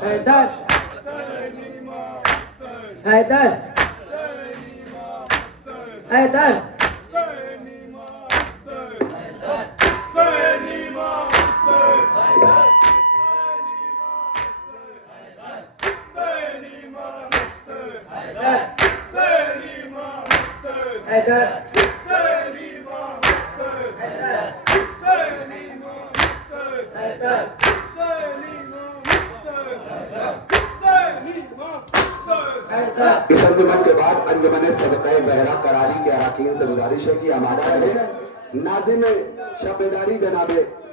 हैदर हैदर हैदर हैदर इस अंजुमन के बाद अंजुमन सदक़े ज़हरा करारी के अरकान से गुजारिश है कि हमारा नाज़िम शबेदारी जनाब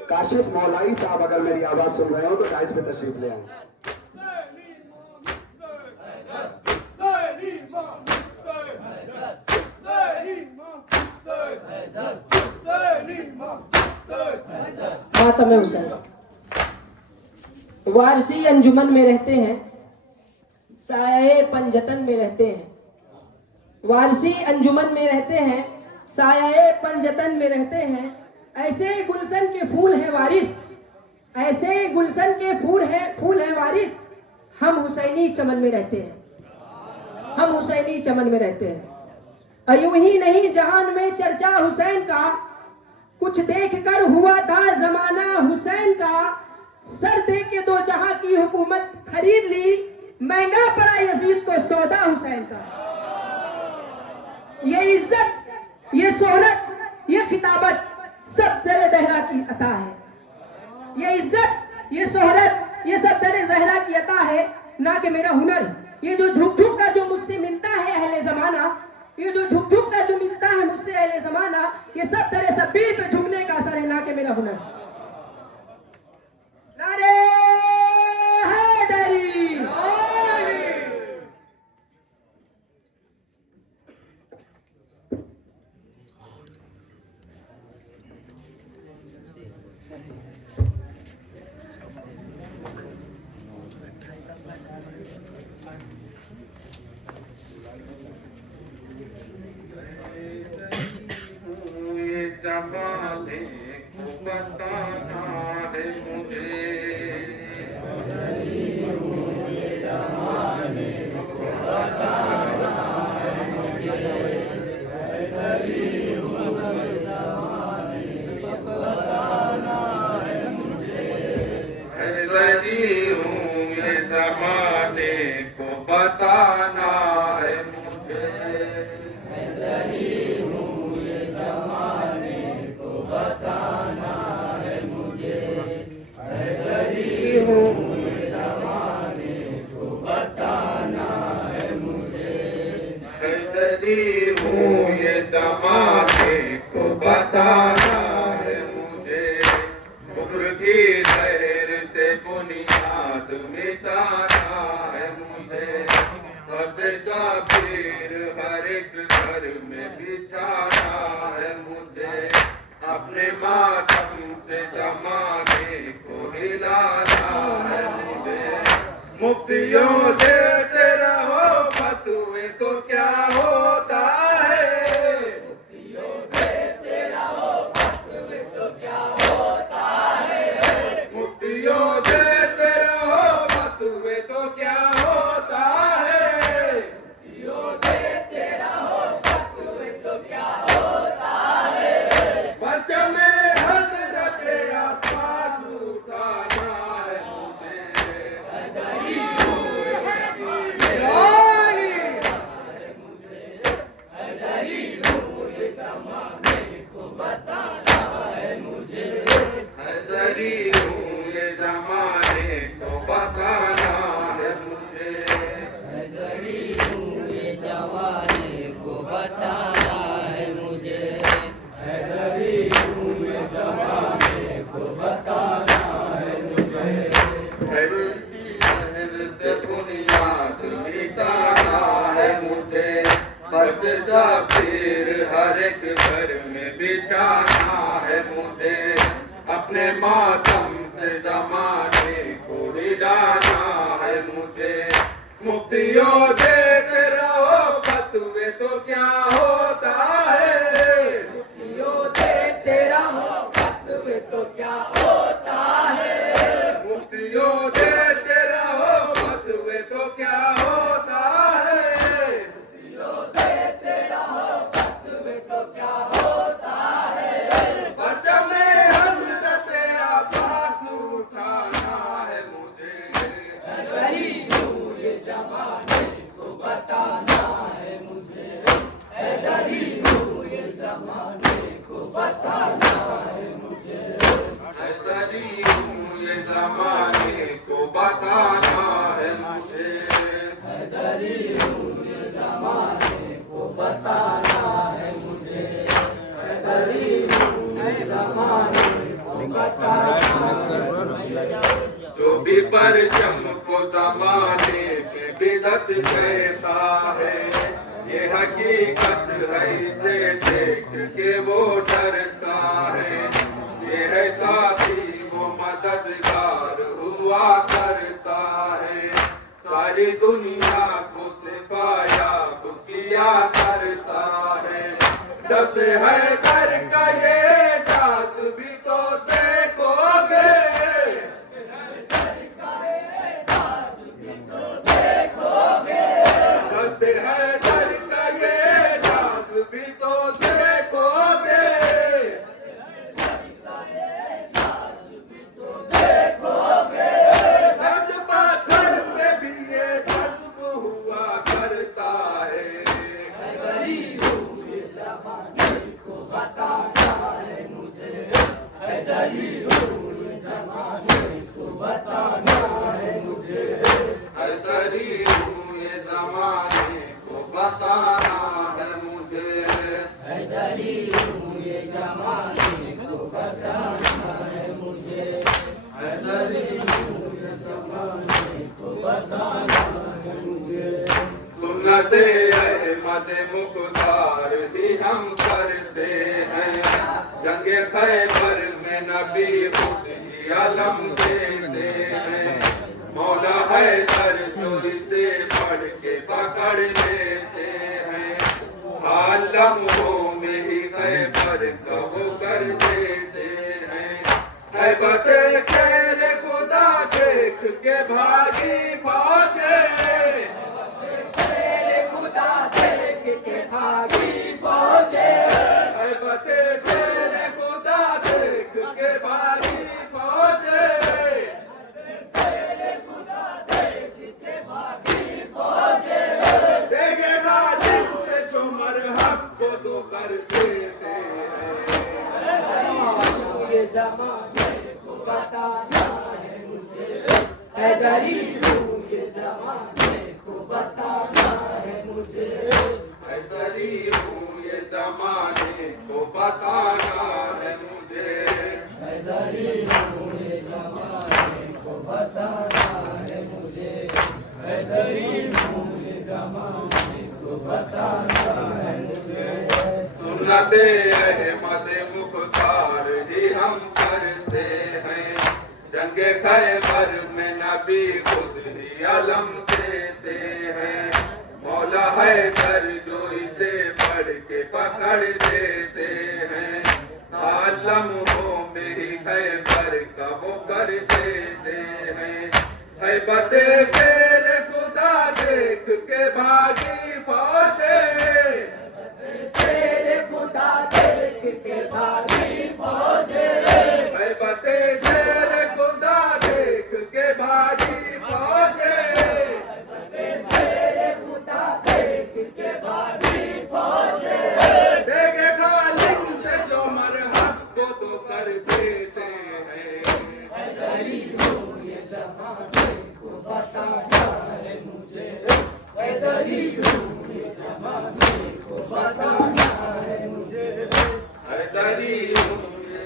काशिफ मौलाई साहब अगर मेरी आवाज सुन रहे हो तो डाइस पे तशरीफ ले आए। मातम हुसैन वारसी अंजुमन में रहते हैं, साये पंजतन में रहते हैं। वारसी अंजुमन में रहते हैं, साये पंजतन में रहते हैं। ऐसे गुलशन के फूल हैं वारिस, ऐसे गुलशन के फूल हैं वारिस। हम हुसैनी चमन में रहते हैं, हम हुसैनी चमन में रहते हैं। यूं ही नहीं जहान में चर्चा हुसैन का, कुछ देख कर हुआ था जमाना हुसैन का। सर दे के दो जहां की हुकूमत खरीद ली, महंगा पड़ा यजीद को सौदा हुसैन का। ये इज्जत, ये शोहरत, ये खिताबत सब दर दहरा की अता है। ये इज्जत, ये शोहरत, ये सब दर जहरा की अता है, ना कि मेरा हुनर। ये जो झुक झुक कर जो मुझसे मिलता है अहले जमाना, ये जो झुक झुक कर जो मिलता है मुझसे अहले जमाना, ये सब तरह शब्बीर पे झुकने का असर है, ना कि मेरा हुनर। नारे हैदरी ज़माने को बताना है मुझे, ज़माने को बताना है मुझे, हैदरी हूँ ज़माने को बताना है मुझे, हैदरी हूँ ये ज़माने को बताना है मुझे, हैदरी हूँ ये ज़माने को बताना है मुझे, हैदरी हूँ ये ज़माने को बताना है मुझे, हैदरी हूँ ये ज़माने को बताना है मुझे। कुफ्र की लहर से बुनियाद मिटाना है मुझे, ज़ाबिर हर एक घर में बिछाना है मुझे, अपने मातम से ज़माने को हिलाना है मुझे। मुफ्तियों देते रहो फतवे तो क्या होता है, मुफ्तियों देते रहो फतवे तो क्या होता है, मुफ्तियों देते रहो फतवे तो क्या होता है, मुफ्तियों देते रहो फतवे तो क्या होता है। परचम हज़रत अब्बास उठाना है मुझे, हैदरी हूँ ये ज़माने को बताना है मुझे, हैदरी हूँ ये ज़माने को बताना है मुझे, हैदरी हूँ ये ज़माने को बताना है मुझे, हैदरी हूँ ये ज़माने को बताना है मुझे। हैदरी लहर से बुनियाद मिटाना है मुझे, बस ज़ाबिर हर एक घर में बिछाना है मुझे, अपने मातम से ज़माने को हिलाना है मुझे। मुफ्तियों देते रहो फतवे तो क्या होता है, मुफ्तियों देते रहो फतवे तो क्या होता है, मुफ्तियों देते रहो फतवे तो क्या होता है। परचम में हजरत अब्बास उठाना है मुझे। हैदरी हूँ ये जमाने को बताना है मुझे। जो भी परचम को जमाने के बिदत कहता है, ये हकीकत है इसे देख के वो डरता है। ये है साथी वो मददगार हुआ करता है, सारी दुनिया को सिफायाब किया करता है। जब है घर का ये जात भी तो देखोगे, जब है घर का ये जात भी तो देखोगे। जज्बा घर पे भी ये जज्ब हुआ करता है। हैदरी हूँ ये जमाने को बताना है मुझे। सुन्नते अहमद मुख्तार ही हम करते हैं, जंगे खैबर में नबी खुद ही अलम देते हैं। मौला हैदर जो इसे पढ़ के पकड़ लेते हैं, हाल लम्हों में ही खैबर का वो कर देते हैं। हैबते शेर खुदा देख के भागी फौजे, हैबते शेर खुदा देख के भागी फौजे। देखेगा जिनसे जो मरहब को दो कर देते हैं। हैदरी हूँ ये जमाने को बताना है मुझे। सुन्नते अहमद मुख्तार ही हम करते हैं, जंगे खैबर में नबी खुद ही अलम देते हैं। मौला हैदर जो इसे पढ़ के पकड़ देते हैं, आलम हो मेरी खैबर का वो कर देते हैं। हैबते शेर खुदा देख के भागी फौजे, हैबते शेर खुदा देख के भागी फौजे। देखे खालिक से जो मरहब को तो कर देते हैं। हैदरी हूँ ये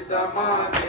जमाने